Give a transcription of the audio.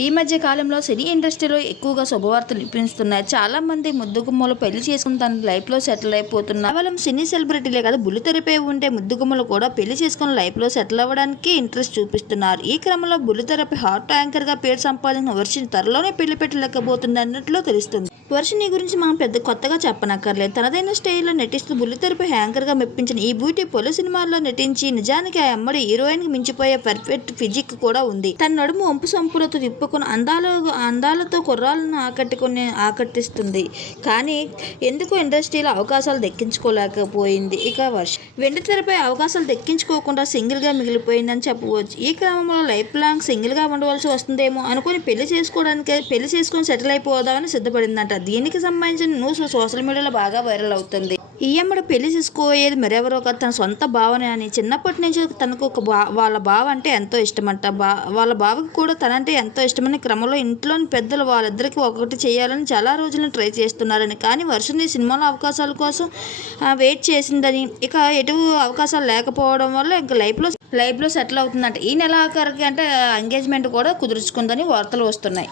ఈ మధ్య కాలంలో సినీ ఇండస్ట్రీలో ఎక్కువగా శుభవార్తలు వినిపిస్తున్నాయి. చాలా మంది ముద్దుగుమ్మలు పెళ్ళి చేసుకుని తన లైఫ్లో సెటిల్ అయిపోతున్నారు. కేవలం సినీ సెలబ్రిటీలే కాదు బుల్లితెరపై ఉండే ముద్దుగుమ్మలు కూడా పెళ్ళి చేసుకుని లైఫ్లో సెటిల్ అవ్వడానికి ఇంట్రెస్ట్ చూపిస్తున్నారు. ఈ క్రమంలో బుల్లితెరపై హాట్ యాంకర్గా పేరు సంపాదించిన వర్షిని త్వరలోనే పెళ్ళి పెట్టలేకపోతుంది అన్నట్లు తెలుస్తుంది. వర్షిని గురించి మనం పెద్ద కొత్తగా చెప్పనక్కర్లేదు. తనదైన స్టైల్లో నటిస్తూ బుల్లితెరపై యాంకర్గా మెప్పించిన ఈ బ్యూటీ పలు సినిమాల్లో నటించి నిజానికి ఆ అమ్మడి హీరోయిన్కి మించిపోయే పర్ఫెక్ట్ ఫిజిక్ కూడా ఉంది. తన నడుము వంపు సంపులతో తిప్పుకుని అందాల అందాలతో కుర్రాలను ఆకట్టుకుని ఆకర్షిస్తుంది కానీ ఎందుకు ఇండస్ట్రీలో అవకాశాలు దక్కించుకోలేకపోయింది? ఇక వర్ష. వెండితెరపై అవకాశాలు దక్కించుకోకుండా సింగిల్గా మిగిలిపోయిందని చెప్పవచ్చు. ఈ క్రమంలో లైఫ్ లాంగ్ సింగిల్గా ఉండవలసి వస్తుందేమో అనుకుని పెళ్ళి చేసుకోవడానికి పెళ్ళి చేసుకొని సెటిల్ అయిపోదామని సిద్ధపడిందంట. దీనికి సంబంధించిన న్యూస్ సోషల్ మీడియాలో బాగా వైరల్ అవుతుంది. ఈ అమ్మడు పెళ్ళి చేసుకోయేది మరెవరో కాదు తన సొంత భావనే అని. చిన్నప్పటి నుంచి తనకు ఒక బా వాళ్ళ బావ అంటే ఎంతో ఇష్టమంట. బా వాళ్ళ బావకి కూడా తనంటే ఎంతో ఇష్టమని క్రమంలో ఇంట్లోని పెద్దలు వాళ్ళిద్దరికి ఒకటి చేయాలని చాలా రోజులను ట్రై చేస్తున్నారని. కానీ వర్షని సినిమాలో అవకాశాల కోసం వెయిట్ చేసిందని. ఇక ఎటు అవకాశాలు లేకపోవడం వల్ల ఇంకా లైఫ్లో లైఫ్లో సెటిల్ అవుతుందంట. ఈ నెల ఆఖరికి అంటే ఎంగేజ్మెంట్ కూడా కుదుర్చుకుందని వార్తలు వస్తున్నాయి.